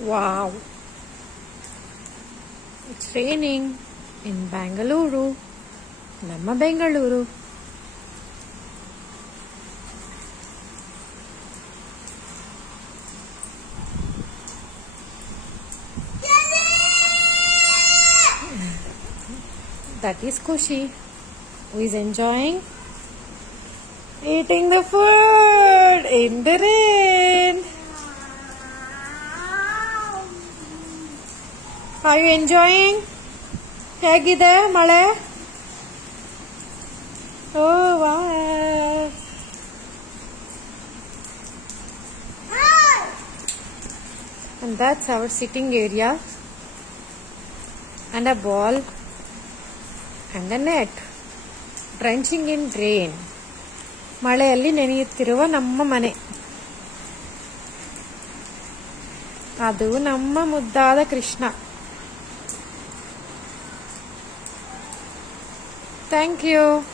Wow, it's raining in Bangalore, Namma Bengaluru. That is Kushi, who is enjoying eating the food in the rain. Are you enjoying? ಹೇಗಿದೆ ಮಳೆ? Oh wow! And that's our sitting area, and a ball, and a net, drenching in rain. ಮಳೆಯಲ್ಲಿ ನೆನೆಯುತ್ತಿರುವ ನಮ್ಮ ಮನೆ. ಅದು ನಮ್ಮ ಮುದ್ದಾದ Krishna. Thank you.